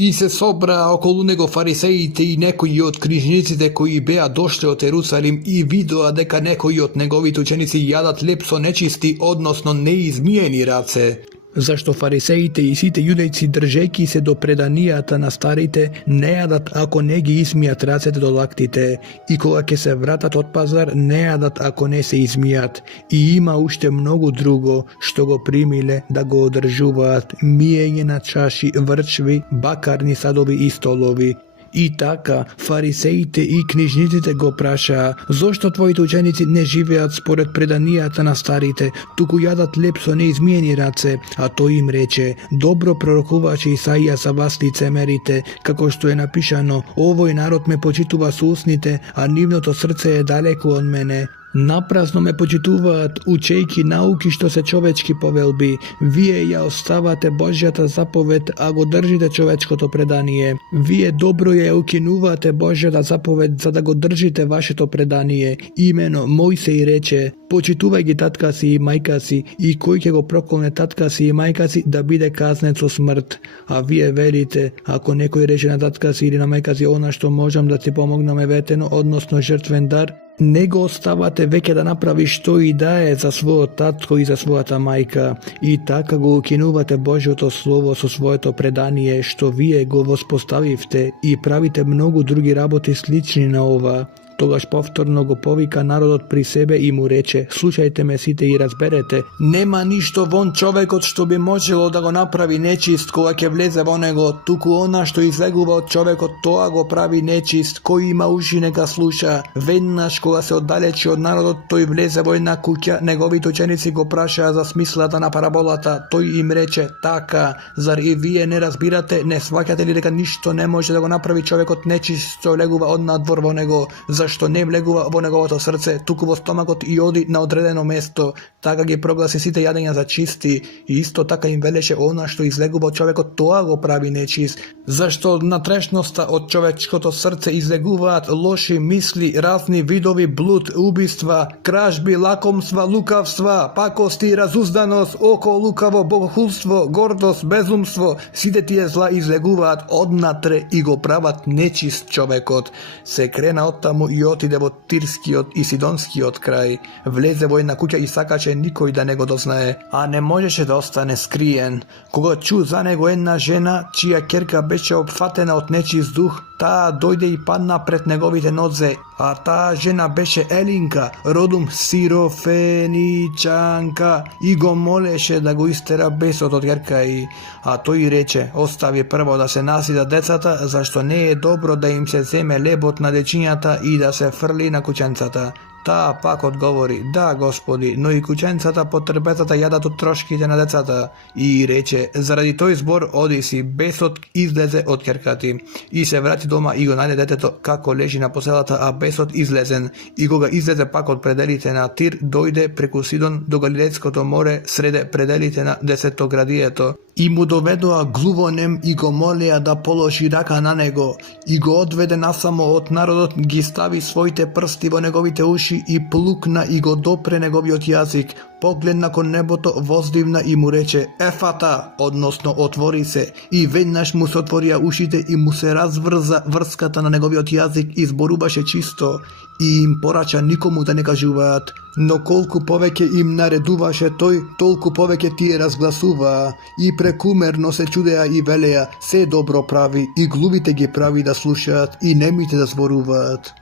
И се собра околу него фарисеите и некои од книжниците кои беа дошли од Ерусалим и видоа дека некои од неговите ученици јадат леп со нечисти, односно неизмиени раце. Зашто фарисеите и сите јудејци, држејќи се до преданијата на старите, не јадат ако не ги измијат рацете до лактите, и кога ќе се вратат од пазар, не јадат ако не се измијат. И има уште многу друго што го примиле да го одржуваат: миење на чаши, врчви, бакарни садови и столови. И така, фарисеите и книжниците го прашаа: зошто твоите ученици не живеат според преданијата на старите, туку јадат леп со неизмиени раце? А тој им рече: добро пророкуваше Исаија за вас лицемерите, како што е напишано: овој народ ме почитува со устните, а нивното срце е далеку од мене. Напразно ме почитуваат, учејки науки што се човечки повелби. Вие ја оставате Божјата заповед, а го држите човечкото предание. Вие добро ја укинувате Божјата заповед за да го држите вашето предание. Имено Мојсей рече: почитувај ги татка си и мајка си, и кој ќе го проколне татка си и мајка си да биде казнет со смрт. А вие велите: ако некој рече на татка си или на мајка си: она што можам да ти помогнам е ветено, односно жртвен дар, не го оставате веќе да направи што и да е за својот татко и за својата мајка, и така го укинувате Божјото слово со своето предание што вие го воспоставивте, и правите многу други работи слични на ова. Тогаш повторно го повика народот при себе и му рече: слушајте ме сите и разберете, нема ништо вон човекот што би можело да го направи нечист кога ќе влезе во него, туку она што излегува од човекот, тоа го прави нечист. Кој има уши нека слуша. Веднаш кога се оддалечи од народот, тој влезе во една куќа, неговите ученици го прашаа за смислата на параболата. Тој им рече: така, зар и вие не разбирате, не сваќате ли дека ништо не може да го направи човекот нечист што влегува од надвор во него, што не влегува во неговото срце, туку во стомакот и оди на одредено место. Така ги прогласи сите јадења за чисти, и исто така им велеше: она што излегува од човекот, тоа го прави нечист. Зашто од натрешноста од човечкото срце излегуваат лоши мисли, разни видови блуд, убиства, кражби, лакомства, лукавства, пакости, разузданост, око лукаво, богохулство, гордост, безумство. Сите тие зла излегуваат однатре и го прават нечист човекот. Се крена оттаму и отиде во Тирскиот и Сидонскиот крај. Влезе во една куќа и сакаше никој да не го дознае, а не можеше да остане скриен. Кога чу за него една жена, чија ќерка беше опфатена од нечист дух, таа дојде и падна пред неговите нозе, а таа жена беше Елинка, родум Сирофеничанка, и го молеше да го истера бесот од ќерка и. А тој рече: остави прво да се насидат децата, зашто не е добро да им се земе лебот на дечињата и да се фрли на кученцата. Таа пак одговори: да, Господи, но и кученцата по трпетата јадат од трошките на децата. И рече: заради тој збор оди си, бесот излезе од ќерка ти. И се врати дома и го најде детето како лежи на поселата, а бесот излезен. И кога излезе пак од пределите на Тир, дојде преку Сидон до Галилејското море, среде пределите на Десетоградието. И му доведоа глувонем и го молеа да положи рака на него, и го одведе насамо од народот, ги стави своите прсти во неговите уши и плукна и го допре неговиот јазик. Погледна кон небото, воздивна и му рече: Ефата, односно отвори се. И веднаш му се отворија ушите и му се разврза врската на неговиот јазик и зборуваше чисто. И им порача никому да не кажуваат. Но колку повеќе им наредуваше тој, толку повеќе тие разгласуваа. И прекумерно се чудеа и велеа: се добро прави, и глувите ги прави да слушаат, и немите да зборуваат.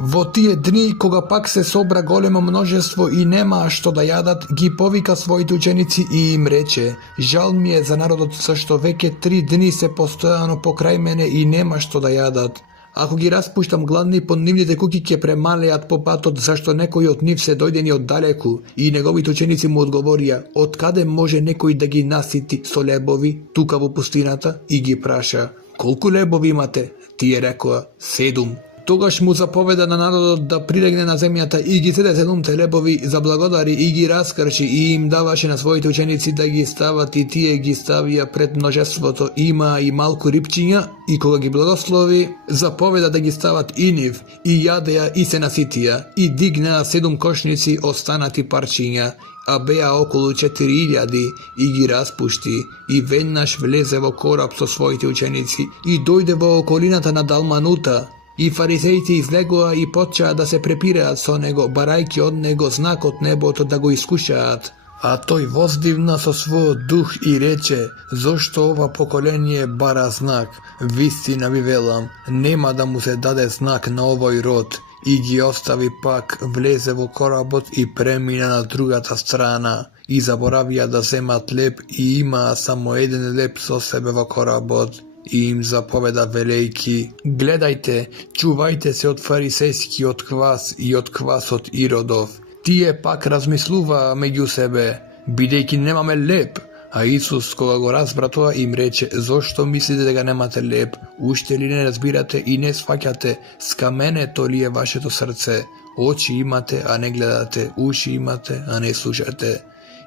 Во тие дни, кога пак се собра големо множество и немаа што да јадат, ги повика своите ученици и им рече: жал ми е за народот, зашто веќе 3 дни се постојано покрај мене и нема што да јадат. Ако ги распуштам гладни по нивните куќи ќе премалеат по патот, зашто некои од нив се дојдени од далеку. И неговите ученици му одговорија: од каде може некој да ги насити со лебови тука во пустината? И ги праша: колку лебови имате? Тие рекоа: 7. Тогаш му заповеда на народот да прилегне на земјата и ги седе 7 лебови, заблагодари и ги раскрши и им даваше на своите ученици да ги стават и тие ги ставија пред множеството. Има и малку рипчиња и кога ги благослови, заповеда да ги стават и нив и јадеа и се наситија и дигнаа 7 кошници останати парчиња, а беа околу 4000 и ги распушти и веднаш влезе во кораб со своите ученици и дојде во околината на Далманута. И фарисеите излегоа и почаа да се препираат со него, барајќи од него знак од небото да го искушаат. А тој воздивна со својот дух и рече: зошто ова поколение бара знак? Вистина ви велам, нема да му се даде знак на овој род. И ги остави пак, влезе во коработ и премина на другата страна. И заборавија да земат леб и имаа само еден леб со себе во коработ. И им заповеда велејки: гледајте, чувајте се од фарисејскиот квас и од квасот Иродов. Тие пак размислуваа меѓу себе, бидејќи немаме леб. А Исус, кога го разбра тоа, им рече: зошто мислите дека немате леб? Уште ли не разбирате и не сваќате? Скаменето ли е вашето срце? Очи имате, а не гледате, уши имате, а не слушате.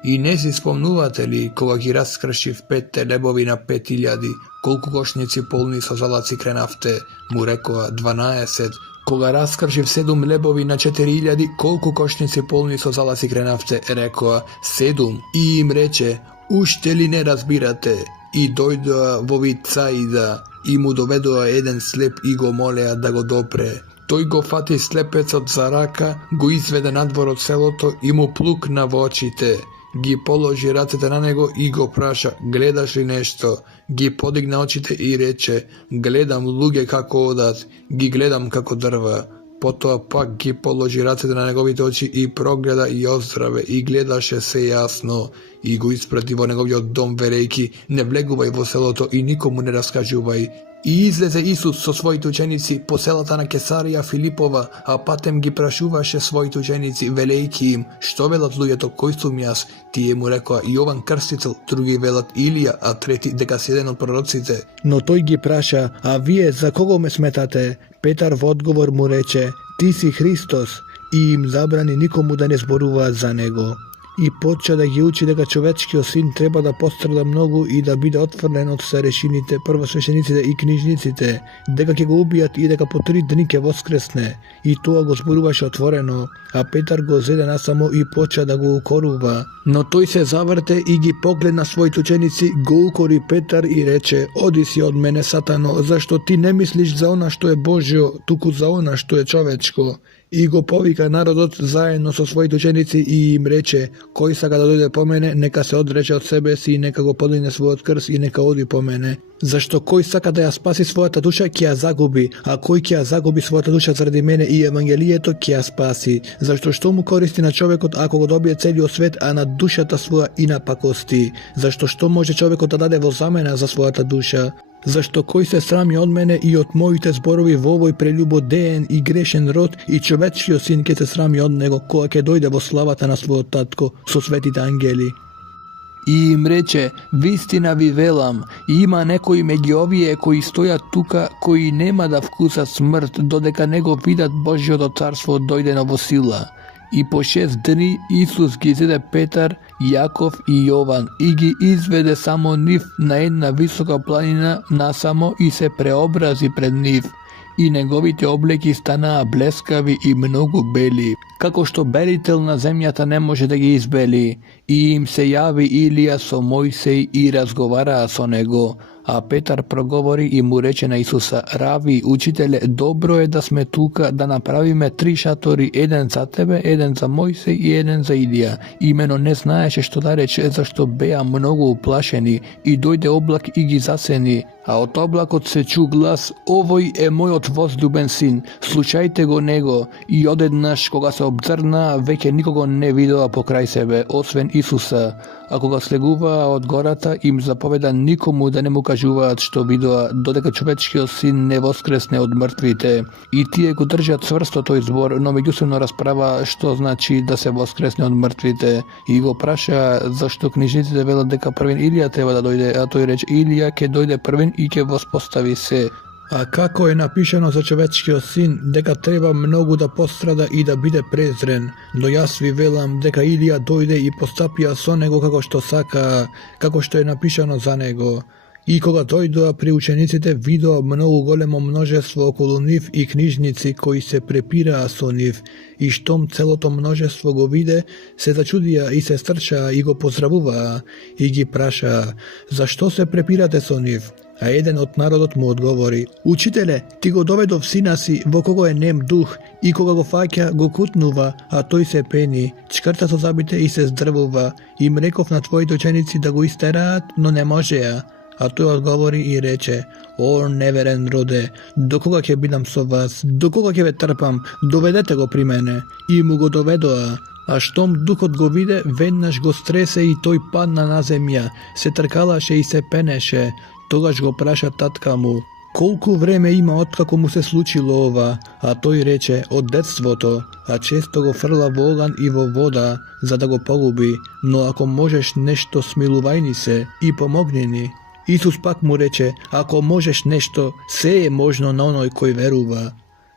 И не си спомнувате ли, кога ги раскршив 5 лебови на 5000, колку кошници полни со залаци кренавте? Му рекоа: 12. Кога раскршив 7 лебови на 4000, колку кошници полни со залаци кренавте? Рекоа: 7. И им рече: уште ли не разбирате? И дојдоа во Вицаида и му доведоа еден слеп и го молеа да го допре. Тој го фати слепецот за рака, го изведе надвор од селото и му плукна во очите. Ги положи рацете на него и го праша: гледаш ли нешто? Ги подигна очите и рече: гледам луѓе како одат, ги гледам како дрва. Потоа пак ги положи рацете на неговите очи и прогледа и оздраве и гледаше се јасно. И го испрати во неговиот дом велејки: не влегувај во селото и никому не раскажувај. И излезе Исус со своите ученици по селата на Кесарија Филипова, а патем ги прашуваше своите ученици, велејки им: што велат луѓето, кој сум јас? Тие му рекоа: Јован Крстител, други велат Илија, а трети дека си еден од пророците. Но тој ги праша: а вие за кого ме сметате? Петар во одговор му рече: ти си Христос. И им забрани никому да не зборуваат за него. И почна да ги учи дека човечкиот син треба да пострада многу и да биде отфрлен од старешините, првосвещениците и книжниците, дека ќе го убијат и дека по 3 дни ќе воскресне. И тоа го зборуваше отворено, а Петар го зеде насамо и почна да го укорува. Но тој се заврте и ги погледна своите ученици, го укори Петар и рече: оди си од мене, Сатано, зашто ти не мислиш за она што е Божјо, туку за она што е човечко. И го повика народот заедно со своите ученици и им рече: кој сака да дојде по мене, нека се одрече од себе си и нека го подигне својот крст и нека оди по мене. Зашто кој сака да ја спаси својата душа, ќе ја загуби, а кој ќе ја загуби својата душа заради мене и Евангелието, ќе ја спаси. Зашто што му користи на човекот ако го добие целиот свет, а на душата своја и напакости? Зашто што може човекот да даде во замена за својата душа? Зашто кој се срами од мене и од моите зборови во овој прелюбодеен и грешен род, и човечкиот син ќе се срами од него кога ќе дојде во славата на својот татко со светите ангели. И им рече: вистина ви велам, има некои меѓу овие кои стојат тука, кои нема да вкусат смрт додека не го видат Божјото царство дојдено во сила. И по 6 дни Исус ги зеде Петар, Јаков и Јован и ги изведе само нив на една висока планина насамо и се преобрази пред нив. И неговите облеки станаа блескави и многу бели, како што белител на земјата не може да ги избели. И им се јави Илија со Мојсей и разговараа со него. А Петар проговори и му рече на Исуса: Рави, учителе, добро е да сме тука да направиме 3 шатори, еден за тебе, еден за Мојсей и еден за Илија. Имено не знаеше што да рече, зашто беа многу уплашени, и дојде облак и ги засени. А од облакот се чу глас: овој е мојот возлюбен син, слушајте го него. И одеднаш кога се обзрнаа, веќе никого не видоа покрај себе, освен Исуса. А кога слегуваа од гората, им заповеда никому да не му кажуваат што видоа, додека човечкиот син не воскресне од мртвите. И тие го држат цврсто тој збор, но меѓусебно расправа што значи да се воскресне од мртвите. И го праша зашто книжниците велат дека првен Илија треба да дојде, а тој рече: Илија ќе дојде првен и ќе воспостави се. A kako je napišeno za човечкиот син, дека треба многу да пострада и да биде презрен, но јас ви велам дека Илија дојде и постапија со него како што сака, како што е напишано за него. И кога дојдоа при учениците, видоа многу големо множество околу нив и книжници кои се препираа со нив, и штом целото множество го виде, се зачудија и се стрчаа и го поздравуваа, и ги прашаа, зашто се препирате со нив? А еден од народот му одговори, Учителе, ти го доведов сина си во кого е нем дух, и кога го фаќа, го кутнува, а тој се пени, чкрта со зъбите и се здрвува. Им реков на твоите ученици да го истераат, но не можеа. А тој одговори и рече, О, неверен роде, до кога ќе бидам со вас, до кога ќе ве трпам, доведете го при мене. И му го доведоа. А штом духот го виде, веднаш го стресе и тој падна на земја, се тркалаше и се пенеше. Тогаш го праша татка му, колку време има откако му се случило ова, а тој рече, од детството, а често го фрла во оган и во вода, за да го погуби, но ако можеш нешто, смилувај ни се и помогни ни. Исус пак му рече, ако можеш нешто, се е можно на оној кој верува.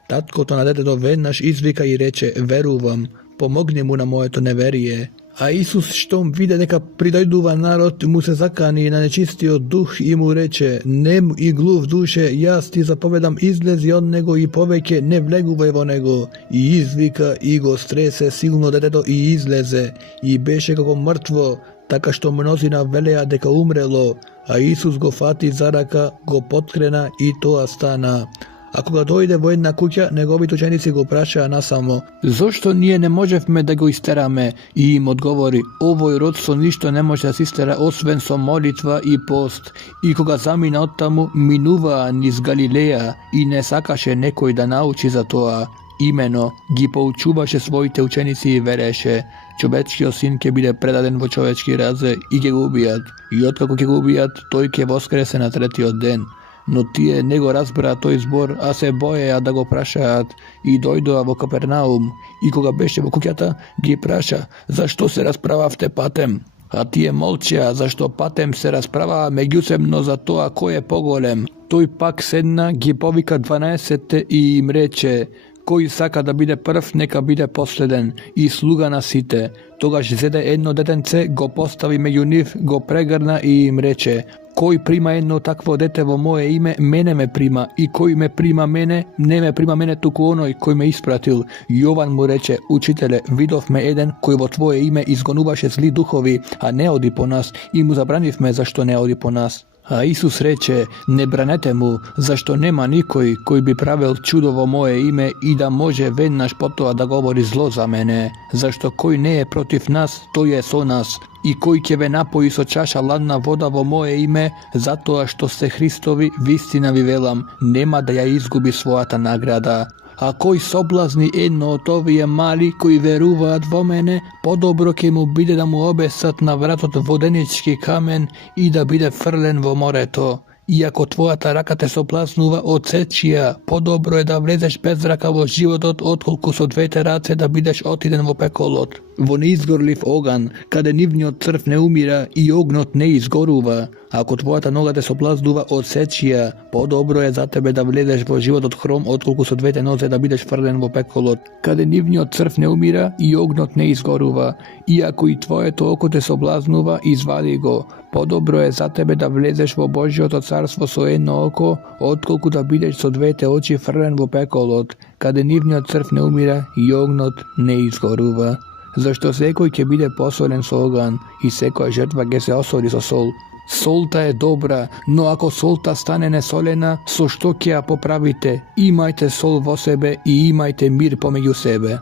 Таткото на детето веднаш извика и рече, верувам, помогни му на моето неверие. А Исус, штом виде дека придајдува народ, му се закани на нечистиот дух и му рече, нем и глув душе, јас ти заповедам излези од него и повеќе не влегувај во него. И извика и го стресе силно детето и излезе, и беше како мртво, така што мнозина велеа дека умрело, а Исус го фати за рака, го поткрена и тоа стана. А кога дојде во една куќа, неговите ученици го прашаа насамо, зошто ние не можевме да го истераме? И им одговори, овој род со ништо не може да се истера, освен со молитва и пост. И кога замина оттаму, минуваа низ Галилеја и не сакаше некој да научи за тоа. Имено, ги поучуваше своите ученици и вереше, човечкиот син ќе биде предаден во човечки раце и ќе го убијат. И откако ќе го убијат, тој ќе воскресе на третиот ден. Но тие не го разбраа тој збор, а се боеа да го прашаат, и дојдоа во Капернаум, и кога беше во куќата, ги праша, зашто се расправавте патем? А тие молчеа, зашто патем се расправаа меѓусебно за тоа кој е поголем. Тој пак седна, ги повика 12 и им рече, кој сака да биде прв, нека биде последен и слуга на сите. Тогаш зеде едно детенце, го постави меѓу нив, го прегрна и им рече, кој прима едно такво дете во мое име, мене ме прима, и кој ме прима мене, не ме прима мене, туку оној кој ме испратил. Јован му рече, учителе, видовме еден кој во твое име изгонуваше зли духови, а не оди по нас, и му забранивме зашто не оди по нас. А Исус рече, не бранете му, зашто нема никој кој би правил чудо во мое име и да може веднаш потоа да говори зло за мене, зашто кој не е против нас, тој е со нас. И кој ќе ве напои со чаша ладна вода во мое име, затоа што сте Христови, вистина ви велам, нема да ја изгуби својата награда. А кој соблазни едно од овие мали кои веруваат во мене, подобро ќе му биде да му обесат на вратот воденички камен и да биде фрлен во морето. И ако твојата рака те соблазнува, отсечи ја, подобро е да влезеш без рака во животот, отколку со двете раце да бидеш отиден во пеколот. Во неизгорлив оган, каде нивниот црв не умира и огнот не изгорува. Ако твојата нога те соблазнува, отсечи ја, подобро е за тебе да влезеш во животот хром, отколку со двете нозе да бидеш фрлен во пеколот. Каде нивниот црв не умира и огнот не изгорува. И ако и твоето око те соблазнува, извади го. Подобро е за тебе да влезеш во Божјото царство со едно око, отколку да бидеш со двете очи фрлен во пеколот, каде нивниот црв не умира и огнот не изгорува. Зашто секој ќе биде посолен со оган и секоја жртва ќе се осоли со сол. Солта е добра, но ако солта стане несолена, со што ќе ја поправите? Имајте сол во себе и имајте мир помеѓу себе.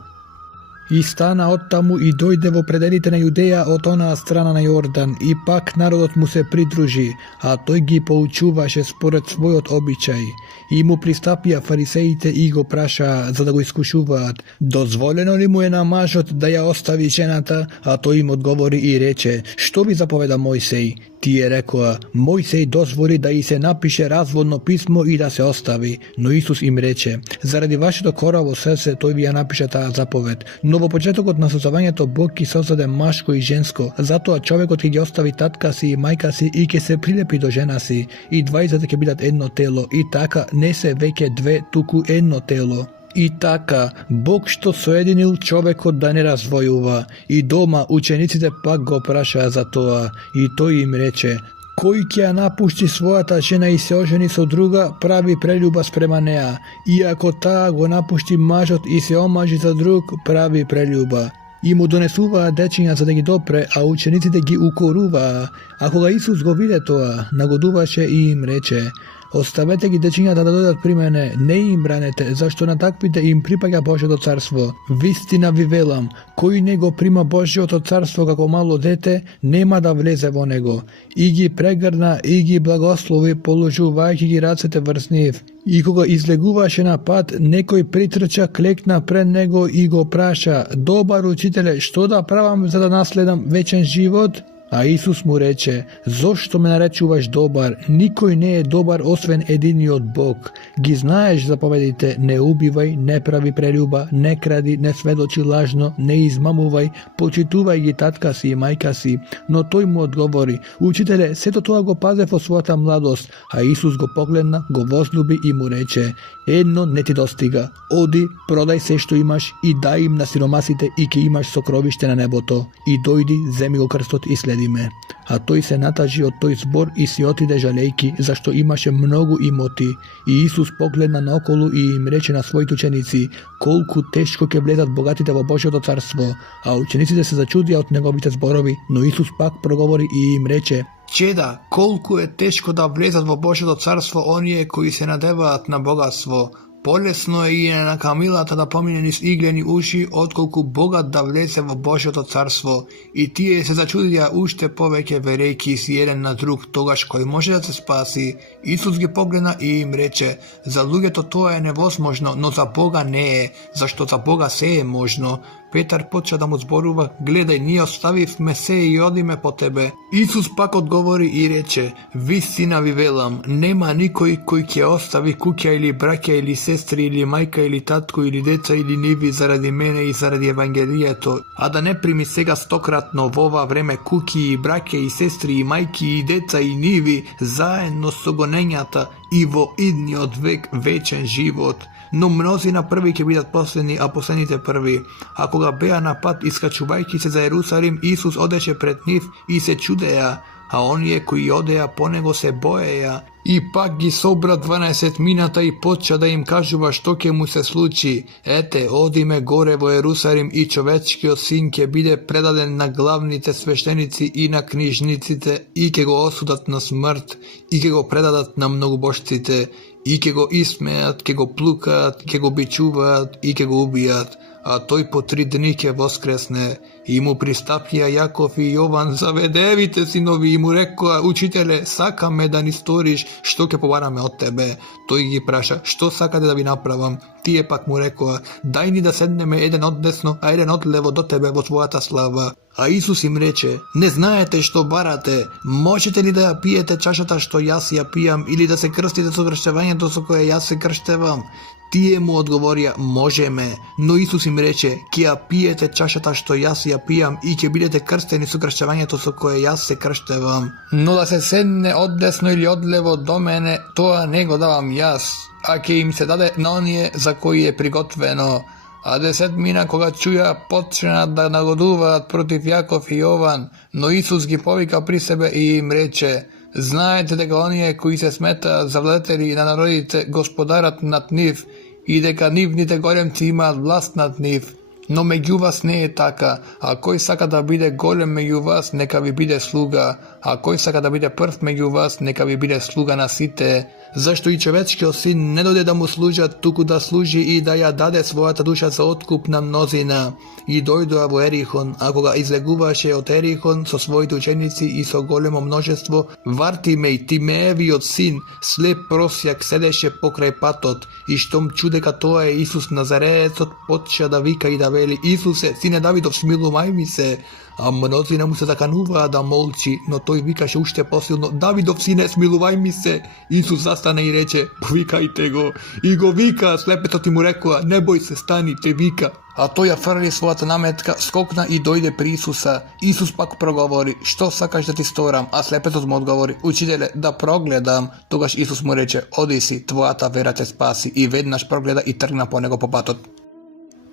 И стана оттаму и дојде во пределите на Јудеја од онаа страна на Јордан, и пак народот му се придружи, а тој ги поучуваше според својот обичај. И му пристапија фарисеите и го прашаа за да го искушуваат, дозволено ли му е на мажот да ја остави жената, а тој им одговори и рече, што ви заповеда Мојсеј? Тие рекоа, Мојсеј дозволи да и се напише разводно писмо и да се остави, но Исус им рече, заради вашето кораво срце тој ви ја напиша таа заповед, Но во почетокот на создавањето Бог ги создаде машко и женско, затоа човекот ќе ги остави татка си и мајка си и ќе се прилепи до жена си, и двајцата ќе бидат едно тело, и така не се веќе две, туку едно тело. И така, Бог што соединил човекот да не раздвојува, и дома учениците пак го прашаа за тоа, и тој им рече: кој ќе ја напушти својата жена и се ожени со друга, прави прелюба спрема неа, и ако таа го напушти мажот и се омажи за друг, прави прелюба. И му донесуваа дечиња за да ги допре, а учениците ги укоруваа. А кога Исус го виде тоа, нагодуваше и им рече: оставете ги дечињата да дојдат при мене, не им бранете, зашто на таквите им припаѓа Божјото царство. Вистина ви велам, кој не го прима Божјото царство како мало дете, нема да влезе во него. И ги прегрна и ги благослови, положувајќи ги рацете врз нив. И кога излегуваше на пат, некој притрча, клекна пред него и го праша: добар учителе, што да правам за да наследам вечен живот? А Исус му рече: зошто ме наречуваш добар? Никој не е добар освен единиот Бог. Ги знаеш заповедите: не убивај, не прави прелюба, не кради, не сведочи лажно, не измамувај, почитувај ги татка си и мајка си. Но тој му одговори: учителе, сето тоа го пазев во својата младост. А Исус го погледна, го возлюби и му рече: едно не ти достига. Оди, продај се што имаш и дај им на сиромасите и ќе имаш сокровиште на небото. И дојди, земи го крстот и следи ме. А тој се натажи од тој збор и си отиде жалејки, зашто имаше многу имоти. И Исус погледна наоколу и им рече на своите ученици: колку тешко ќе влезат богатите во Божјото царство. А учениците се зачудија од неговите зборови, но Исус пак проговори и им рече: чеда, колку е тешко да влезат во Божјото царство оние кои се надеваат на богатство. Полесно е и на камилата да помине низ иглени уши, отколку богат да влезе во Божјото царство. И тие се зачудија уште повеќе, верејќи си еден на друг, тогаш кој може да се спаси. Исус ги погледна и им рече: за луѓето тоа е невозможно, но за Бога не е, зашто за Бога се е можно. Петар почна да му зборува: гледај, ние оставивме се и одиме по тебе. Исус пак одговори и рече: вистина ви велам, нема никој кој ќе остави куќа или браќа или сестри или мајка или татко или деца или ниви заради мене и заради Евангелието, а да не прими сега стократно во ова време куќи и браќа и сестри и мајки и деца и ниви заедно со гонењата и во идниот век вечен живот. Но мнозина први ќе бидат последни, а последните први. А кога беа на пат искачувајќи се за Ерусалим, Исус одеше пред нив и се чудеа, а оние кои одеа по него се боеја. И пак ги собра 12 мината и почна да им кажува што ќе му се случи. Ете, одиме горе во Ерусалим и човечкиот син ќе биде предаден на главните свештеници и на книжниците и ќе го осудат на смрт и ќе го предадат на многобожците и ќе го исмеат, ќе го плукаат, ќе го бичуваат и ќе го убијат. А тој по 3 дни ќе воскресне. И му пристапија Јаков и Јован, заведевите синови, и му рекоа: учителе, сакаме да ни сториш што ќе побараме од тебе. Тој ги праша: што сакате да ви направам? Тие пак му рекоа: дај ни да седнеме еден од десно, а еден од лево до тебе во твојата слава. А Исус им рече: не знаете што барате, можете ли да ја пиете чашата што јас ја пијам, или да се крстите со крштевањето со кое јас се крштевам? Тие му одговорија: можеме. Но Исус им рече: ќе ја пиете чашата што јас ја пијам и ќе бидете крстени со крштевањето со кое јас се крштевам. Но да се седне од десно или од лево до мене, тоа не го давам јас, а ќе им се даде на оние за кои е приготвено. А 10 мина кога чуја, почнаа да нагодуваат против Јаков и Јован, но Исус ги повика при себе и им рече: знаете дека оние кои се сметаат за владетели на народите господарат над нив и дека нивните големци имаат власт над нив. Но меѓу вас не е така, а кој сака да биде голем меѓу вас, нека ви биде слуга, а кој сака да биде прв меѓу вас, нека ви биде слуга на сите. Зашто и човечкиот син не дојде да му служат, туку да служи и да ја даде својата душа за откуп на мнозина. И дојдоа во Ерихон, а кога излегуваше од Ерихон со своите ученици и со големо множество, Вартимеј, Тимеевиот син, слеп просјак, седеше покрај патот, и штом чу дека тоа е Исус Назареецот, почна да вика и да вели: Исусе, сине Давидов, смилувај ми се. А мнозина му се закануваа да молчи, но тој викаше уште посилно: Давидов сине, смилувај ми се. Исус stane i reče, povikajte go. I go vika, slepето ti mu rekla, ne boj se, stani, te vika. A тоја фрли својата наметка, скокна и дојде при Исуса. Исус пак проговори, што сакаш да ти сторам? А слепетот му одговори, учителе, да прогледам. Тогаш Исус му рече, оди си, твојата вера те спаси. И веднаш прогледа и тргна по него по патот.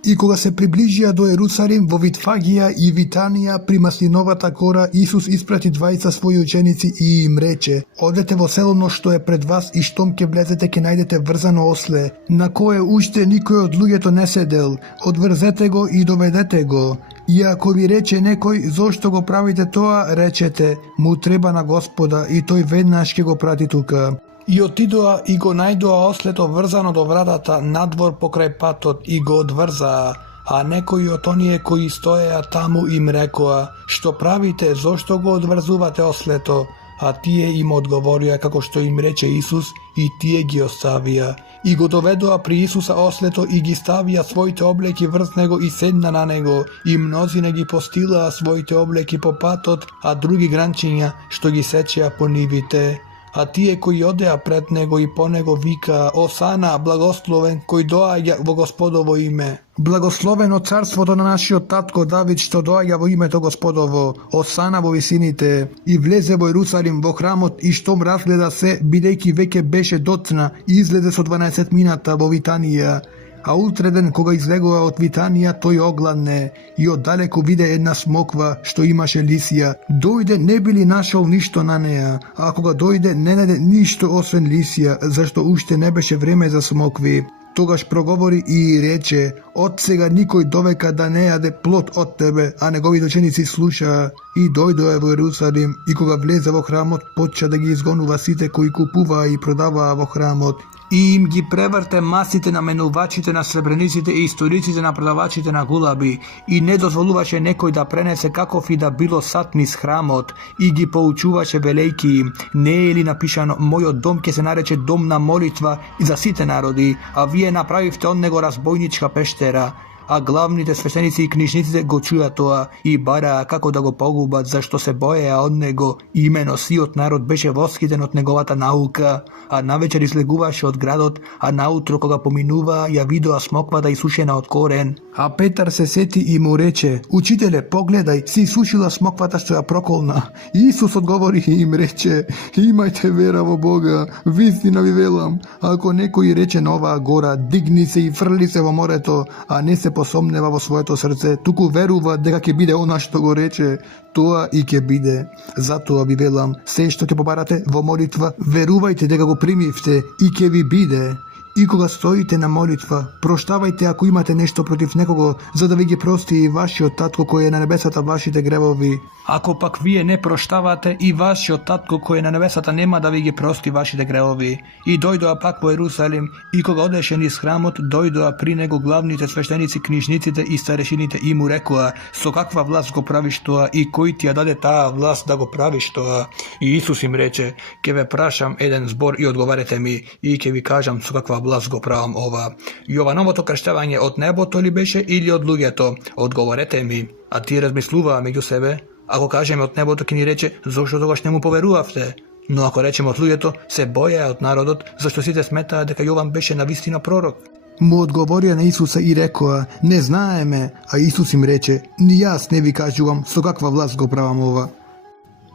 И кога се приближија до Ерусалим во Витфагија и Витанија при Маслиновата гора, Исус испрати 20 своји ученици и им рече: одете во селото што е пред вас и штом ќе влезете ќе најдете врзано осле, на кое уште никој од луѓето не седел. Одврзете го и доведете го. И ако ви рече некој зошто го правите тоа, речете: му треба на Господа и тој веднаш ќе го прати тука. И отидоа и го најдоа ослето врзано до вратата надвор покрај патот и го одврзаа. А некои од оние кои стоеа таму им рекоа: што правите, зошто го одврзувате ослето? А тие им одговорија како што им рече Исус и тие ги оставија. И го доведоа при Исуса ослето и ги ставија своите облеки врз него и седна на него. И мнозина ги постилаа своите облеки по патот, а други гранчиња што ги сечеа по нивите. А тие кои одеа пред него и по него викаа: Осана, благословен кој доаѓа во Господово име. Благословено царството на нашиот татко Давид што доаѓа во името Господово. Осана во висините. И влезе во Ерусалим во храмот и штом разгледа се, бидејќи веќе беше доцна, и излезе со 12 мината во Витанија. А утреден кога излегува од Витанија, тој огладне и оддалеку виде една смоква што имаше лисија. Дојде, не би ли нашол ништо на неа, а кога дојде не најде ништо освен лисија, зашто уште не беше време за смокви. Тогаш проговори и рече: од сега никој довека да не јаде плод од тебе, а неговите ученици слушаа. И дојдоа во Ерусалим и кога влезе во храмот, почна да ги изгонува сите кои купуваа и продаваа во храмот. И им ги преврте масите на менувачите на сребрениците и историците на продавачите на гулаби, и не дозволуваше некој да пренесе каков и да било сат низ храмот, и ги поучуваше велејки им: не е ли напишано, мојот дом ќе се нарече дом на молитва и за сите народи, а вие направивте од него разбойничка пештера. А главните свештеници и книжниците го чуја тоа и бараа како да го погубат, зашто се боеа од него, и имено сиот народ беше воскитен од неговата наука. А навечер излегуваше од градот, а наутро кога поминуваа ја видоа смоквата исушена од корен. А Петар се сети и му рече: учителе, погледај, си исушила смоквата што ја проколна. Исус одговори и им рече: имајте вера во Бога, вистина ви велам, ако некој рече на оваа гора: дигни се и фрли се во морето, а не се посомнева во своето срце, туку верува дека ќе биде она што го рече, тоа и ќе биде. Затоа ви велам, се што ќе побарате во молитва, верувајте дека го примивте и ќе ви биде. И кога стоите на молитва, проштавајте ако имате нешто против некого, за да ви ги прости и вашиот татко кој е на небесата вашите гревови. Ако пак вие не проштавате, и вашиот татко кој е на небесата нема да ви ги прости вашите гревови. И дојдоа пак во Ерусалим, и кога одеше низ храмот, дојдоа при него главните свештеници, книжниците и старешините и му рекоа: со каква власт го правиш тоа и кој ти ја даде таа власт да го правиш тоа? И Исус им рече: ќе ве прашам еден збор и одговарете ми, и ќе ви кажам со каква власт го правам ова. Јовановото крштевање од небото ли беше или од луѓето? Одговорете ми. А тие размислуваа меѓу себе: ако кажеме од небото, ќе ни рече: зошто тогаш не му поверувавте? Но ако речеме од луѓето, се боја од народот, зашто сите сметаа дека Јован беше навистина пророк. Му одговорија на Исуса и рекоа: не знаеме. А Исус им рече: ни јас не ви кажувам со каква власт го правам ова.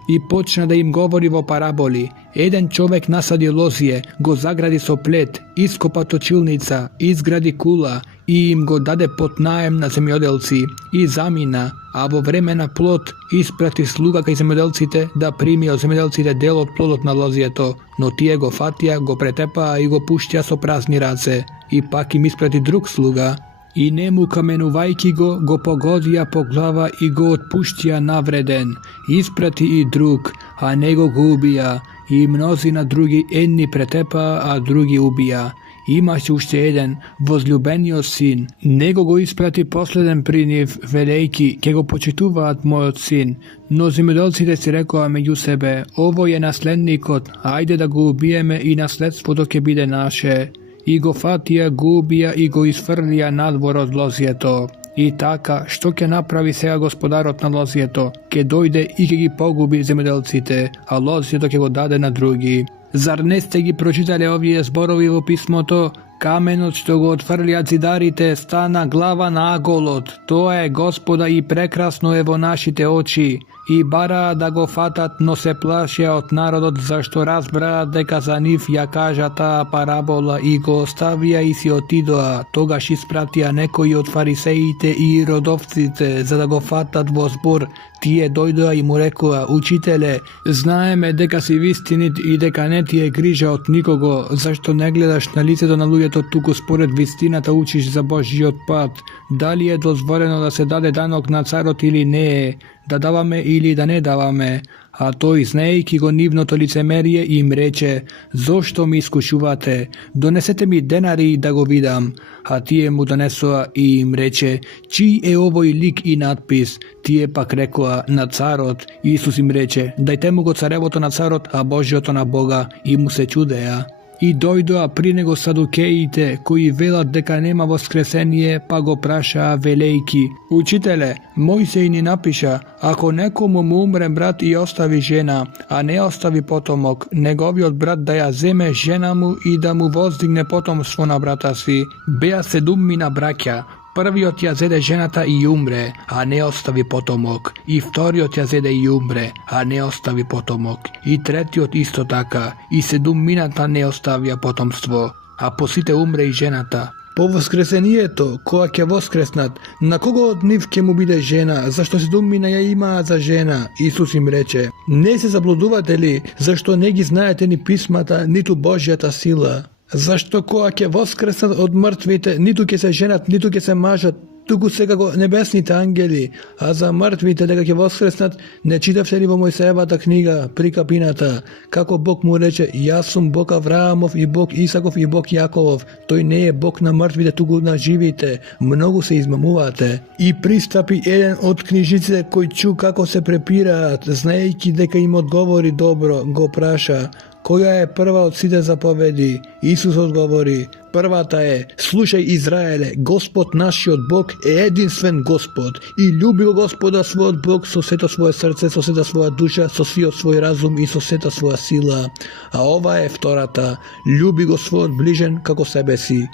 И почна да им говори во параболи. Еден човек насади лозје, го загради со плет, ископа точилница, изгради кула и им го даде под наем на земјоделци и замина, а во време на плод испрати слуга кај земјоделците да прими од земјоделците дел од плодот на лозјето, но тие го фатија, го претепаа и го пуштија со празни раце. И пак им испрати друг слуга, и нему каменувајки го погодија по глава и го отпуштија навреден. Испрати и друг, а него го убија, и мнозина други едни претепаа, а други убија. Имаше уште еден, возлюбениот син. Него го испрати последен при нив, велејки: ќе го почитуваат мојот син. Но земјоделците си рекоа меѓу себе: овој е наследникот, ајде да го убиеме и наследството ќе биде наше. И го фатија, го убија и го изфрлија надвор од лозјето. И така, што ќе направи сега господарот на лозјето? Ќе дојде и ќе ги погуби земјоделците, а лозјето ќе го даде на други. Zar ne ste ги прочитале овие зборови во писмото? Каменот што го отфрлјат зидарите стана глава на аголот. Тоа е Господа и прекрасно е во нашите очи. И бараа да го фатат, но се плашеа од народот, зашто разбраа дека за нив ја кажа таа парабола и го оставија и си отидоа. Тогаш испратија некои од фарисеите и родовците за да го фатат во збор. Тие дојдоа и му рекоа: Учителе, знаеме дека си вистинит и дека не ти е грижа од никого, зашто не гледаш на лицето на луѓето, туку според вистината учиш за Божјиот пат. Дали е дозволено да се даде данок на царот или не е, да даваме или да не даваме? А тој, знаејќи го нивното лицемерие, им рече: Зошто ми искушувате? Донесете ми денари да го видам. А тие му донесоа и им рече: Чиј е овој лик и надпис? Тие пак рекоа: На царот. Исус им рече: Дајте му го царевото на царот, а Божјото на Бога. И му се чудеа. И дојдоа при него садукеите, кои велат дека нема воскресение, па го прашаа велејки: Учителе, Мојсей ни напиша, ако некому му умре брат и остави жена, а не остави потомок, неговиот брат да ја земе жена му и да му воздигне потомство на брата си. Беа 7 браќа. Првиот ја зеде жената и умре, а не остави потомок. И вториот ја зеде и умре, а не остави потомок. И третиот исто така. И 7 не оставија потомство, а по сите умре и жената. По воскресението, кога ќе воскреснат, на кого од нив ќе му биде жена, зашто 7 ја имаа за жена? Исус им рече: Не се заблудувате ли, зашто не ги знаете ни писмата, ниту Божјата сила? Зашто кога ќе воскреснат од мртвите, ниту ќе се женат, ниту ќе се мажат, туку сега го небесните ангели, а за мртвите дека ќе воскреснат, не читавте ли во Мојсеевата книга, при капината, како Бог му рече: Јас сум Бог Авраамов и Бог Исаков и Бог Јаковов. Тој не е Бог на мртвите, туку на живите. Многу се измамувате. И пристапи еден од книжниците кој чу како се препираат, знаејќи дека им одговори добро, го праша: Која е прва од сите заповеди? Исус одговори: Првата е: Слушај, Израеле, Господ нашиот Бог е единствен Господ и љуби го Господа својот Бог со сето свое срце, со сета своја душа, со сиот свој разум и со сета своја сила. А ова е втората: Љуби го својот ближен како себе си.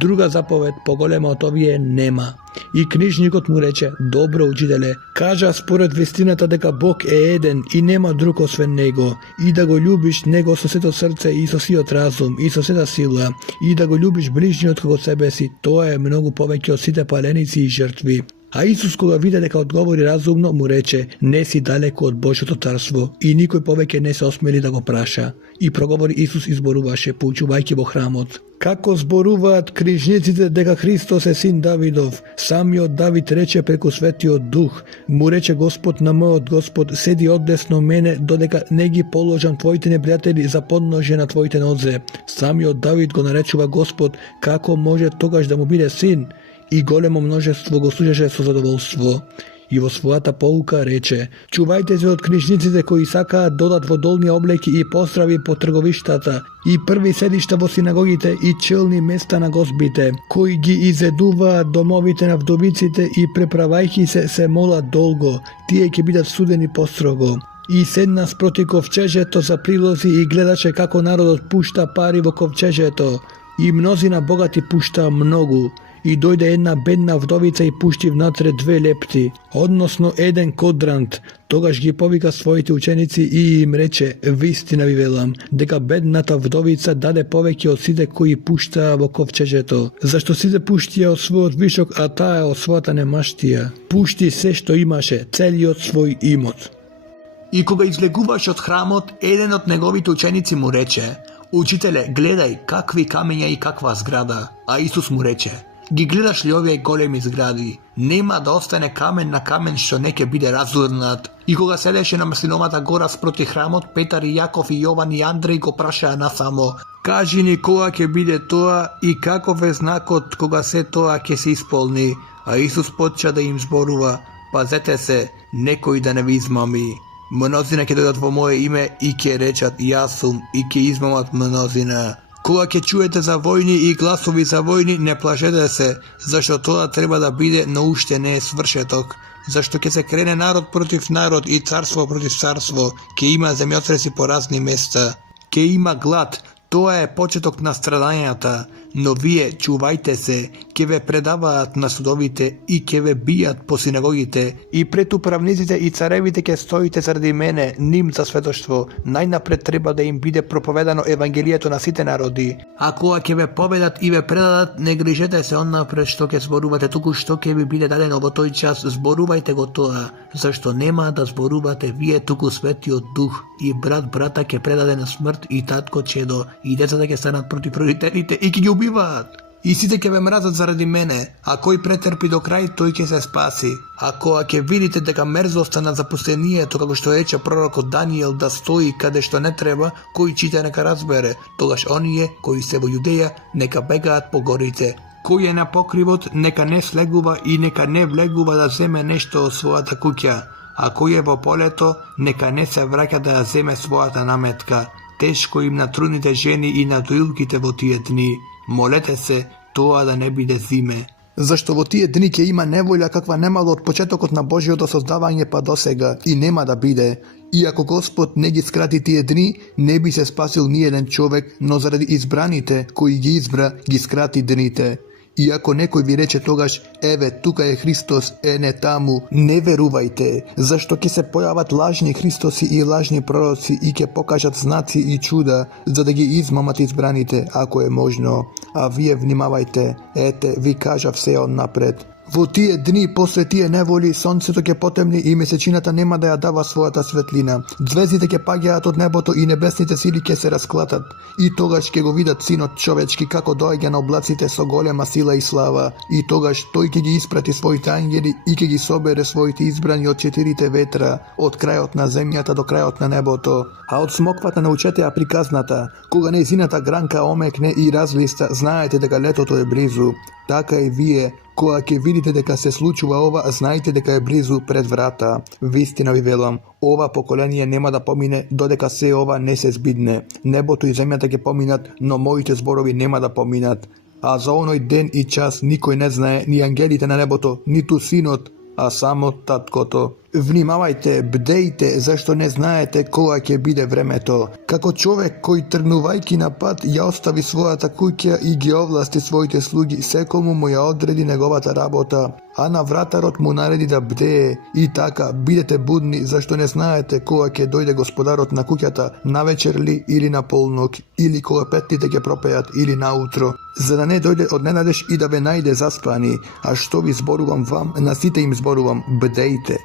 Друга заповед поголема од овие нема. И книжникот му рече: Добро, учителе, кажа според вистината дека Бог е еден и нема друг освен Него, и да го љубиш Него со сето срце и со сиот разум и со сета сила, и да го љубиш ближниот како себе си. Тоа е многу повеќе од сите паленици и жртви. А Исус, кога виде дека одговори разумно, му рече: Не си далеко од Божјото царство. И никој повеќе не се осмели да го праша. И проговори Исус и зборуваше, поучувајќи во храмот: Како зборуваат книжниците дека Христос е син Давидов, самиот Давид рече преку Светиот Дух: Му рече Господ на мојот Господ: Седи одесно мене, додека не ги положам твоите непријатели за подноже на твоите нозе. Самиот Давид го наречува Господ, како може тогаш да му биде син? И големо множество го слушаше со задоволство. И во својата поука рече: Чувајте се од книжниците кои сакаат додат во долни облеки и пострави по трговиштата, и први седишта во синагогите и челни места на гозбите, кои ги изедуваат домовите на вдовиците и преправајќи се молат долго, тие ќе бидат судени построго. И седна спроти ковчежето за прилози и гледаше како народот пушта пари во ковчежето, и мнозина богати пуштаа многу. И дојде една бедна вдовица и пушти внатре 2 лепти, односно 1 кодрант. Тогаш ги повика своите ученици и им рече: Вистина ви велам, дека бедната вдовица даде повеќе од сите кои пуштаа во ковчежето, зашто сите пуштија од својот вишок, а таа од својата немаштија. Пушти се што имаше, целиот свој имот. И кога излегуваше од храмот, еден од неговите ученици му рече: Учителе, гледај какви камења и каква зграда. А Исус му рече: Ги гледаш ли овие големи згради? Нема да остане камен на камен што не ќе биде разурнат. И кога седеше на Маслиновата гора спроти храмот, Петар и Јаков и Јован и Андреј го прашаа насамо: Кажи ни кога ќе биде тоа и каков е знакот кога се тоа ќе се исполни? А Исус почна да им зборува: Пазете се, некој да не ви измами. Мнозина ќе дојдат во моје име и ќе речат: Јас сум, и ќе измамат мнозина. Кога ќе чуете за војни и гласови за војни, не плашете се, зашто тоа треба да биде, но уште не е свршеток. Зашто ќе се крене народ против народ и царство против царство, ќе има земјотреси по разни места. ке има глад, тоа е почеток на страдањата, но вие чувајте се, ке ве предаваат на судовите и ке ве бијат по синагогите и пред управниците и царевите ке стоите заради мене, ним за сведоштво. Најнапред треба да им биде проповедано евангелието на сите народи. А кога ке ве победат и ве предадат, не грижете се оннапред што ке зборувате, туку што ке ви биде дадено во тој час, зборувајте го тоа, зашто нема да зборувате вие, туку Светиот Дух, и брат брата ке предаде на смрт и татко чедо, и децата ке станат против родителите и ке ги убиваат. И сите ќе ве мразат заради мене, а кој претрпи до крај, тој ќе се спаси. А кога ќе видите дека мерзоста на запустението, како што рече пророкот Даниел, да стои каде што не треба, кој чита нека разбере, тогаш оние кои се во Јудеја нека бегаат по горите. Кој е на покривот, нека не слегува и нека не влегува да земе нешто од својата куќа, а кој е во полето, нека не се враќа да ја земе својата наметка. Тешко им на трудните жени и на доилките во тие дни. Молете се, тоа да не биде зиме. Зашто во тие дни ќе има неволја каква немало од почетокот на Божиото создавање па до сега и нема да биде. И ако Господ не ги скрати тие дни, не би се спасил ни еден човек, но заради избраните, кои ги избра, ги скрати дните. И ако некој ви рече тогаш, еве, тука е Христос, не таму, не верувајте, зашто ќе се појават лажни Христоси и лажни пророци и ќе покажат знаци и чуда, за да ги измамат избраните, ако е можно. А вие внимавајте, ете, ви кажав се однапред. Во тие дни, после тие неволи, сонцето ќе потемни и месечината нема да ја дава својата светлина. Звездите ќе паѓаат од небото и небесните сили ќе се расклатат. И тогаш ќе го видат Синот човечки како доаѓа на облаците со голема сила и слава. И тогаш тој ќе ги испрати своите ангели и ќе ги собере своите избрани од 4 ветра, од крајот на земјата до крајот на небото. А од смоквата научете ја приказната. Кога нејзината гранка омекне и разлиста, знаете дека летото е близу. Така и вие, кога ќе видите дека се случува ова, знаете дека е близу пред врата. Вистина ви велам, ова поколение нема да помине додека се ова не се збидне. Небото и земјата ќе поминат, но моите зборови нема да поминат. А за оној ден и час никој не знае, ни ангелите на небото, ниту Синот, а само Таткото. Внимавајте, бдејте, зашто не знаете кога ќе биде времето. Како човек кој тргнувајќи на пат ја остави својата куќа и ги овласти своите слуги, секому му ја одреди неговата работа, а на вратарот му нареди да бдее. И така, бидете будни, зашто не знаете кога ќе дојде господарот на куќата, навечер ли или на полнок, или кога петлите ќе пропеат, или наутро, за да не дојде од ненадеж и да ве најде заспани. А што ви зборувам вам, на сите им зборувам, бдејте.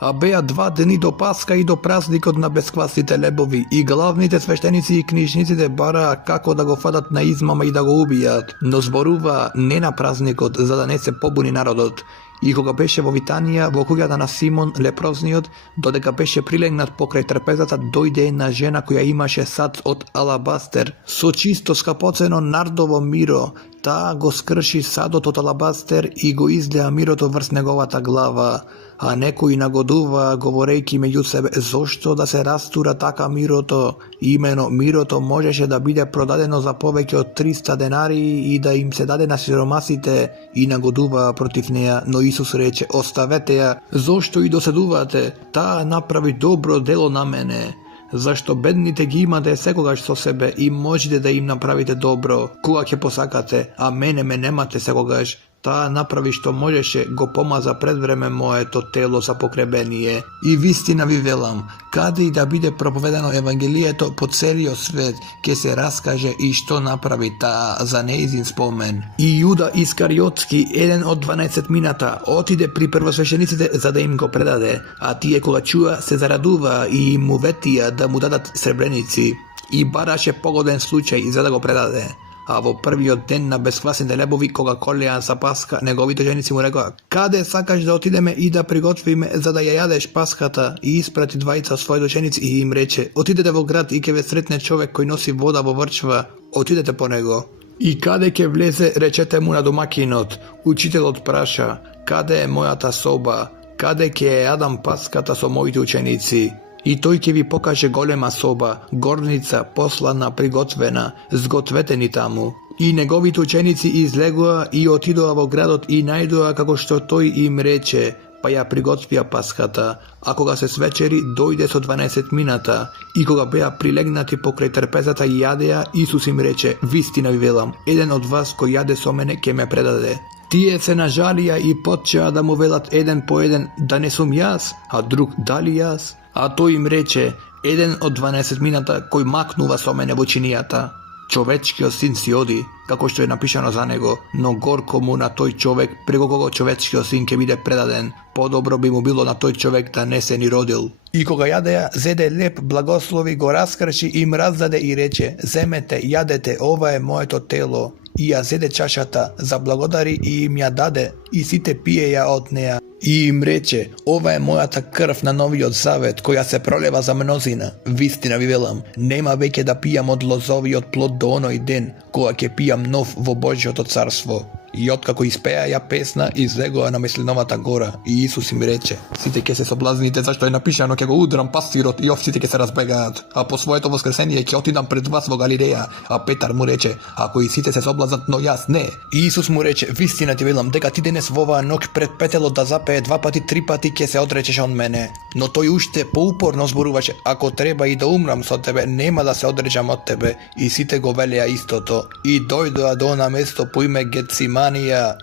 А беа 2 дни до Пасха и до празникот на бесквасните лебови и главните свештеници и книжниците бараа како да го фатат на измама и да го убијат, но зборуваа не на празникот за да не се побуни народот. И кога беше во Витанија, во куќата на Симон лепрозниот, додека беше прилегнат покрај трпезата, дојде една жена која имаше сад од алабастер со чисто скапоцено нардово миро. Таа го скрши садот од алабастер и го излеа мирото врз неговата глава. А некои нагодува, говорејќи меѓу себе, зошто да се растура така мирото? Имено мирото можеше да биде продадено за повеќе од 300 денари и да им се даде на сиромасите, и нагодува против неа, но Исус рече, оставете ја, зошто и доседувате? Таа направи добро дело на мене. Зашто бедните ги имате секогаш со себе и можете да им направите добро, кога ќе посакате, а мене ме немате секогаш. Таа направи што можеше, го помаза пред време моето тело за покребение. И вистина ви велам, каде и да биде проповедано Евангелието по целиот свет, ќе се раскаже и што направи таа за неизин спомен. И Јуда Искариотски, еден од 12 мината, отиде при првосвещениците за да им го предаде, а тие кога чуа се зарадува и му ветија да му дадат сребреници. И бараше погоден случај за да го предаде. А во првиот ден на бесквасните лебови, кога колеа за Пасха, неговите женици му рекоа, каде сакаш да отидеме и да приготвиме за да ја јадеш Пасхата? И испрати двајца своји ученици и им рече, отидете во град и ќе ве сретне човек кој носи вода во врчва, отидете по него. И каде ќе влезе, речете му на домакинот. Учителот праша, каде е мојата соба? Каде ќе ја јадам Пасхата со моите ученици? И тој ќе ви покаже голема соба, горница, послана, приготвена, сгответени таму. И неговите ученици излегоа и отидоа во градот и најдоа како што тој им рече, па ја приготвија пасхата, а кога се свечери, дојде со 12 мината, и кога беа прилегнати покрај трпезата и јадеа, Исус им рече: вистина ви велам, еден од вас кој јаде со мене ќе ме предаде. Тие се нажалија и почеа да му велат еден по еден: да не сум јас, а друг дали јас? А тој им рече: еден од 12 мината кој макнува со мене во чинијата. Човечкиот син си оди, како што е напишано за него, но горко му на тој човек преко кого човечкиот син ќе биде предаден. Подобро би му било на тој човек да не се ни родил. И кога јадеа, зеде леп, благослови, го раскрши и им раздаде и рече: земете, јадете, ова е моето тело. И ја зеде чашата, заблагодари и им ја даде, и сите пиеја од неа. И им рече: ова е мојата крв на новиот завет, која се пролева за мнозина. Вистина ви велам, нема веќе да пијам од лозовиот плод до оној ден, кога ќе пијам нов во Божјото царство. И откако испеа ја песна, излегоа на Месленовата гора. И Исус им рече: сите ќе се соблазните, зашто е напишано: ќе го удрам пастирот и овците ќе се разбегаат. А по своето воскресение ќе отидам пред вас во Галилеја. А Петар му рече: ако и сите се соблазнат, но јас не. И Исус му рече: вистина ти велам, дека ти денес во оваа ноќ пред петелот да запее 2 пати, 3 пати ќе се одречеш од мене. Но тој уште поупорно зборуваше: ако треба и да умрам со тебе, нема да се одречам од тебе. И сите го велеа истото. И дојдоа до она место по име Гетсиманија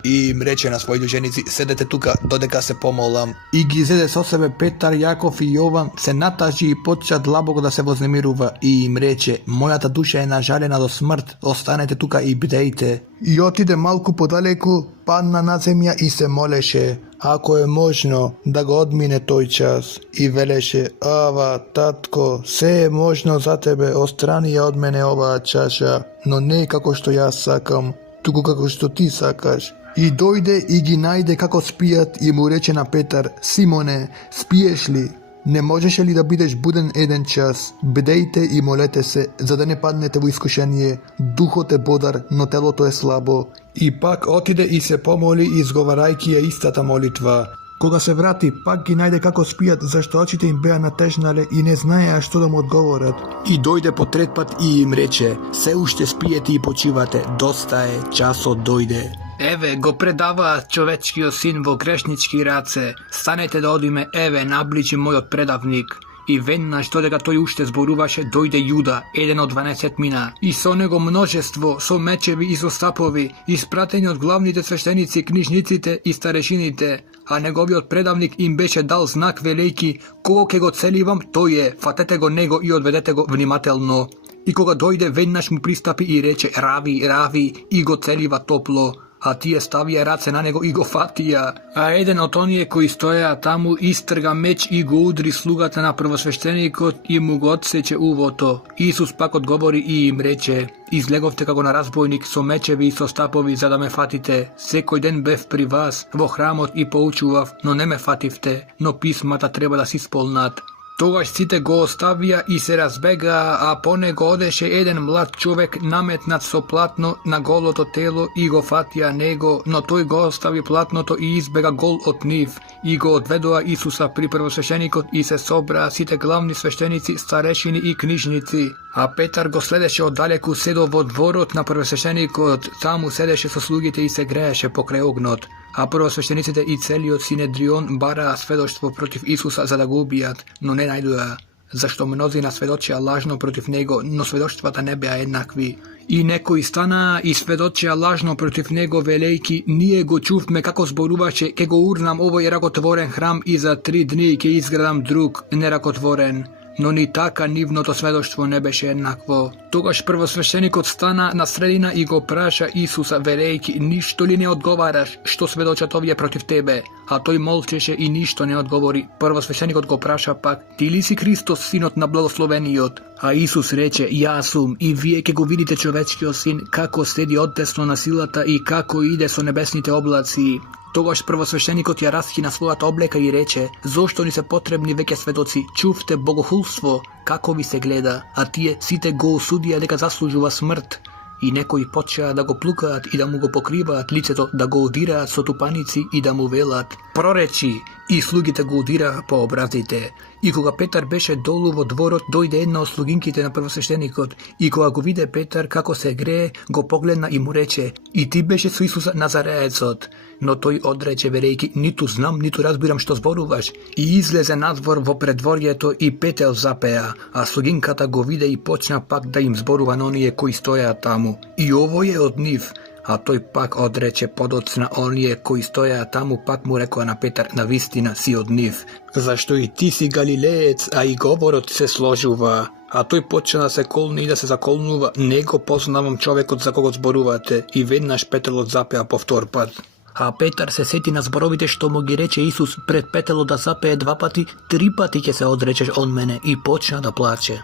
и им рече на своите ученици: седете тука додека се помолам. И ги зеде со себе Петар, Јаков и Јован, се натажи и почна длабоко да се вознемирува и им рече: мојата душа е нажалена до смрт, останете тука и бдејте. И отиде малку подалеку, падна на земја и се молеше, ако е можно да го одмине тој час. И велеше: ава, татко, се е можно за тебе, острани ја од мене оваа чаша, но не како што јас сакам, туку како што ти сакаш. И дојде и ги најде како спијат и му рече на Петар: Симоне, спиеш ли? Не можеше ли да бидеш буден еден час? Бдејте и молете се, за да не паднете во искушение. Духот е бодар, но телото е слабо. И пак отиде и се помоли, изговарајќи ја истата молитва. Кога се врати, пак ги најде како спијат, зашто очите им беа натежнале и не знаеа што да му одговорат. И дојде по трет пат и им рече: се уште спиете и почивате, доста е, часот дојде. Еве, го предаваат човечкиот син во грешнички раце. Станете да одиме, еве, наближи мојот предавник. И веднаш додека тој уште зборуваше, дојде Јуда, еден од 12 мина, и со него множество, со мечеви и со стапови, испратени од главните свештеници, книжниците и старешините. А неговиот предавник им беше дал знак велејки: кого ќе го целивам, тој е, фатете го него и одведете го внимателно. И кога дојде, веднаш му пристапи и рече: рави, рави, и го целива топло. А тие ставија раце на него и го фатија. А еден од оние кои стоеа таму истрга меч и го удри слугата на првосвештеникот и му го отсече увото. Исус пак одговори и им рече: излеговте како на разбойник со мечеви и со стапови за да ме фатите. Секој ден бев при вас во храмот и поучував, но не ме фативте, но писмата треба да се исполнат. Тогаш сите го оставија и се разбегаа, а по него одеше еден млад човек наметнат со платно на голото тело и го фатија него, но тој го остави платното и избега гол од нив. И го одведоа Исуса при првосвештеникот и се собраа сите главни свештеници, старешини и книжници. А Петар го следеше оддалеку, седо во дворот на првосвештеникот, таму седеше со слугите и се грееше покрај огнот. А првосвештениците и целиот Синедрион бараа сведоштво против Исуса за да го убијат, но не најдоа, зашто мнозина сведочија лажно против него, но сведоштвата не беа еднакви. И некои станаа и сведочија лажно против него велејки: ние го чувме како зборуваше: ке го урнам овој ракотворен храм и за 3 дни ќе изградам друг неракотворен. Но ни така нивното сведоштво не беше еднакво. Тогаш првосвештеникот стана на средина и го праша Исуса велејки: ништо ли не одговараш, што сведочат овие против тебе? А тој молчеше и ништо не одговори. Првосвештеникот го праша пак: ти ли си Христос, синот на благословениот? А Исус рече: јас сум, и вие ќе го видите човечкиот син како седи оддесно на силата и како иде со небесните облаци. Тогаш првосвештеникот ја расхина својата облека и рече: зошто ни се потребни веќе сведоци? Чувте богохулство, како ви се гледа, а тие сите го осудија дека заслужува смрт. И некои почеа да го плукаат и да му го покриваат лицето, да го одираат со тупаници и да му велат: проречи и слугите го удираха по образите. И кога Петар беше долу во дворот, дојде една од слугинките на првосвещеникот и кога го виде Петар како се грее, го погледна и му рече: "И ти беше со Исуса Назареецот." Но тој одрече верејќи: "Ниту знам, ниту разбирам што зборуваш." И излезе надвор во предворието и петел запеа, а слугинката го виде и почна пак да им зборува на оние кои стоеа таму: "И овој е од нив." А тој пак одрече подоцна оние кои стоеа таму, пак му рекоа на Петар: "Навистина си од нив, зашто и ти си галилеец, а и говорот се сложува." А тој почна да се колни и да се заколнува: "Не го познавам човекот за кого зборувате." И веднаш петелот запеа повтор пат. А Петар се сети на зборовите што му ги рече Исус пред петелот да запее 2 пати: "3 пати ќе се одречеш од мене", и почна да плаче.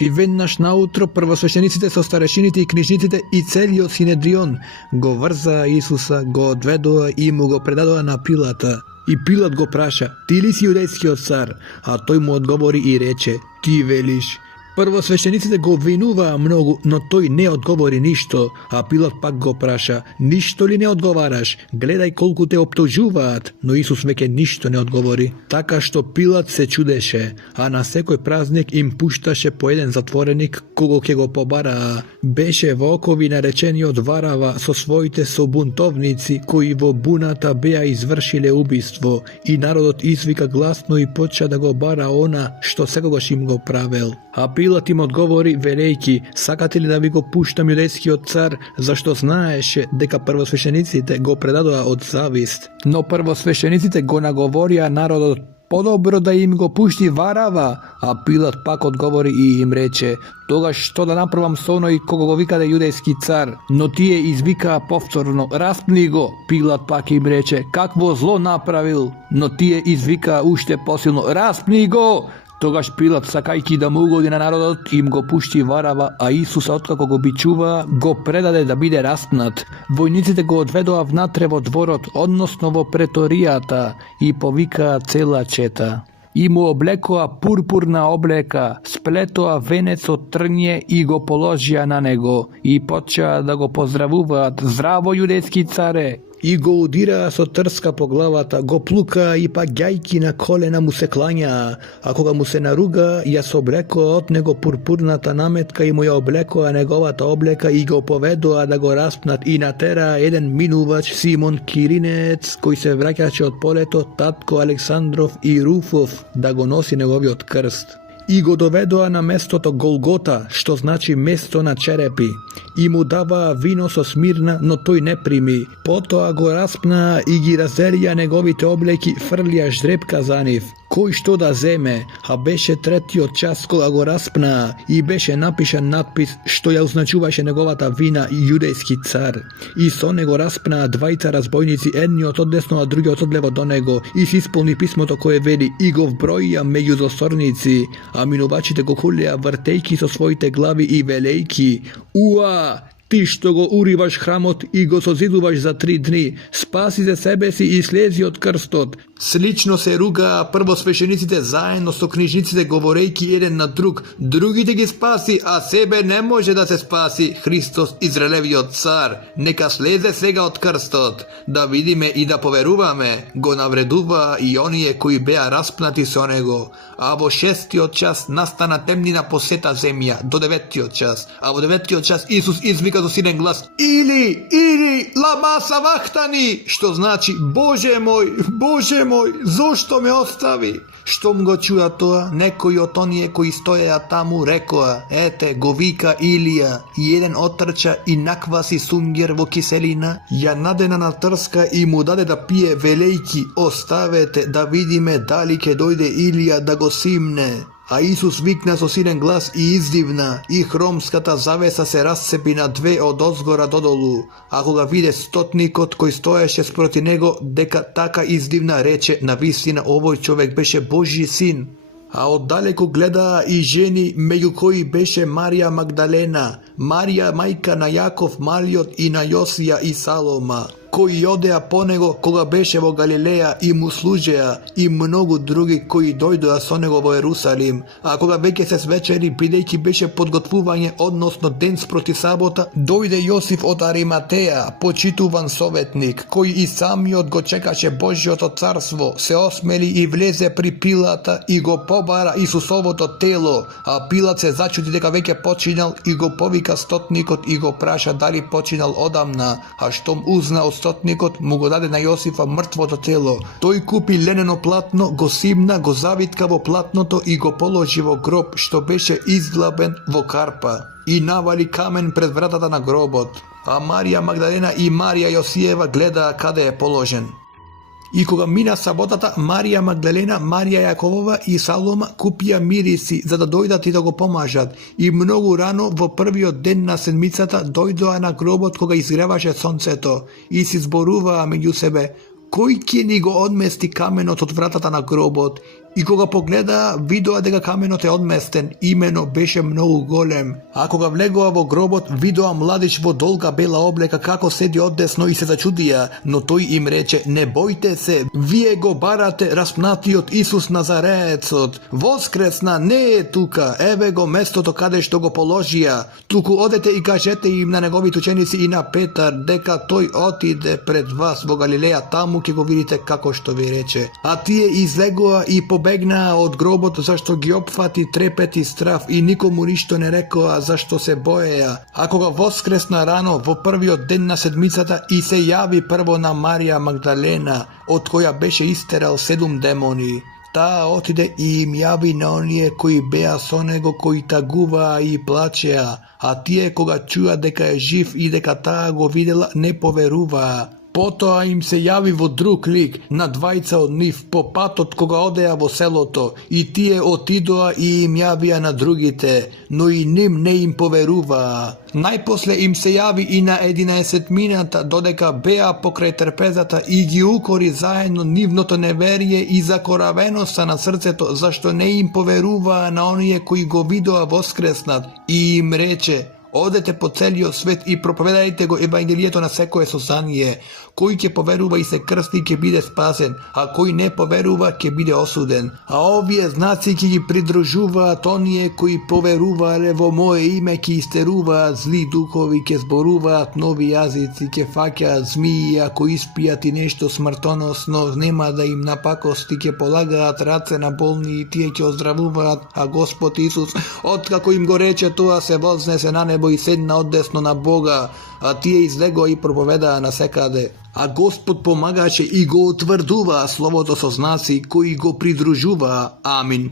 И веднаш наутро првосвещениците со старешините и книжниците и целиот Синедрион го врзаа Исуса, го одведоа и му го предадоа на Пилата. И Пилат го праша: "Ти ли си јудејскиот цар?" А тој му одговори и рече: "Ти велиш." Првосвещениците го обвинуваа многу, но тој не одговори ништо, а Пилат пак го праша: "Ништо ли не одговараш? Гледај колку те оптужуваат." Но Исус веќе ништо не одговори. Така што Пилат се чудеше, а на секој празник им пушташе по еден затвореник кого ќе го побараа. Беше во окови наречениот Варава со своите собунтовници кои во буната беа извршиле убиство, и народот извика гласно и почна да го бара она што секогаш им го правел. А Пилат им одговори велејќи: "Сакате ли да ви го пуштам јудејскиот цар?" Зашто знаеше дека првосвещениците го предадоа од завист. Но првосвещениците го наговорија народот подобро да им го пушти Варава, а Пилат пак одговори и им рече: "Тогаш што да направам со оној кого го викаде јудејски цар?" Но тие извикаа повторно: "Распни го." Пилат пак им рече: "Какво зло направил?" Но тие извикаа уште посилно: "Распни го." Тогаш Пилат, сакајќи да му угоди на народот, им го пушти Варава, а Исуса, откако го бичуваа, го предаде да биде распнат. Војниците го одведоа внатре во дворот, односно во преторијата, и повикаа цела чета. И му облекоа пурпурна облека, сплетоа венец од трње и го положија на него, и почаа да го поздравуваат: "Здраво, јудејски царе!" И го удираа со трска по главата, го плукаа и паѓајки на колена му се клањаа, а кога му се наруга, ја соблекоа од него пурпурната наметка и му ја облекоа неговата облека и го поведоа да го распнат и натераа еден минувач, Симон Киринеец, кој се враќаше од полето, татко Александров и Руфов, да го носи неговиот крст. И го доведоа на местото Голгота, што значи место на черепи. И му даваа вино со смирна, но тој не прими. Потоа го распнаа и ги разерија неговите облеки, фрлија ждрепка за нив. Кој што да земе, а беше третиот час кога го распнаа и беше напишан надпис што ја означуваше неговата вина јудејски цар. И со него распнаа двајца разбойници, едниот одесно, а другиот одлево до него, и се исполни писмото кое вели: "И го вброија меѓу зосорници", а минувачите го хулеа вртејки со своите глави и велејки: "Уа! Ти што го уриваш храмот и го созидуваш за 3 дни, спаси за себе си и слези од крстот." Слично се ругаа првосвещениците заедно со книжниците, говорејќи еден на друг: "Другите ги спаси, а себе не може да се спаси. Христос, Израелевиот цар, нека слезе сега од крстот. Да видиме и да поверуваме." Го навредуваа и оние кои беа распнати со него. А во 6-тиот час настана темнина по сета земја до 9-тиот час. А во 9-тиот час Исус извика со силен глас: Или, лама савахтани, што значи: "Боже мој, зошто ме остави?" Штом го чуа тоа, некои од оние кои стоеа таму рекоа: "Ете, го вика Илија." И еден отрча и накваси сунгер во киселина, ја надена на трска и му даде да пие, велејќи: "Оставете да видиме дали ќе дојде Илија да го симне." А Исус викна со силен глас и издивна, и хромската завеса се расцепи на 2 од озгора додолу. А кога виде стотникот кој стоеше спроти него дека така издивна, рече: "Навистина овој човек беше Божји син." А оддалеку гледаа и жени, меѓу кои беше Марија Магдалена, Марија мајка на Јаков Малиот и на Јосија и Салома. koji odea po него кога беше во Галилеја и му служеа, и многу други кои дојдоа со него во Ерусалим. А кога веќе се свечери, бидејќи беше подготвување, односно ден спроти сабота, дојде Јосиф од Ариматеја, почитуван советник, кој и самиот го чекаше Божјото царство, се осмели и влезе при Пилата и го побара Исусовото тело, а Пилат се зачуди дека веќе починал и го повика стотникот и го праша дали починал одамна, а штом узна од стотникот, му го даде на Јосифа мртвото тело. Тој купи ленено платно, го симна, го завитка во платното и го положи во гроб што беше изглабен во карпа и навали камен пред вратата на гробот. А Марија Магдалена и Марија Јосиева гледаа каде е положен. И кога мина саботата, Марија Магдалена, Марија Јаковова и Салома купија мириси за да дојдат и да го помажат. И многу рано во првиот ден на седмицата дојдоа на гробот кога изгреваше сонцето и си зборуваа меѓу себе: кој ќе ни го одмести каменот од вратата на гробот? И кога погледаа, видоа дека каменот е одместен, имено беше многу голем. А кога влегоа во гробот, видоа младич во долга бела облека како седи одесно и се зачудија, но тој им рече: не бојте се, вие го барате распнатиот Исус Назареецот. Воскресна, не е тука, еве го местото каде што го положија. Туку одете и кажете им на неговите ученици и на Петар дека тој отиде пред вас во Галилеја, таму ќе го видите како што ви рече. А тие излегоа и побегнаа од гробот зашто ги опфати трепет и страф и никому ништо не рекоа зашто се боеја. А кога воскресна рано во првиот ден на седмицата и се јави прво на Марија Магдалена, од која беше истерал 7 демони. Таа отиде и им јави на оние кои беа со него, кои тагуваа и плачеа, а тие кога чуа дека е жив и дека таа го видела, не поверуваа. Потоа им се јави во друг лик на двајца од нив по патот кога одеа во селото, и тие отидоа и им јавија на другите, но и ним не им поверуваа. Најпосле им се јави и на 11-мината додека беа покрај трпезата и ги укори заедно нивното неверие и закоравеноста на срцето, зашто не им поверуваа на оние кои го видоа воскреснат, и им рече: одете по целиот свет и проповедајте го евангелието на секое создание. Кој ќе поверува и се крсти ќе биде спасен, а кој не поверува ќе биде осуден. А овие знаци ќе ги придружуваат оние кои поверувале во мое име, ќе истеруваат зли духови, ќе зборуваат нови јазици, ќе фаќаат змии, ако испијат и нешто смртоносно, нема да им напакости, ќе полагаат раце на болни и тие ќе оздравуваат, а Господ Исус, откако им го рече тоа, се вознесе на небо и седна одесно на Бога, а тие излегоа и проповедаа насекаде. А Господ помагаше и го утврдуваа словото со знаци кои го придружуваа. Амин.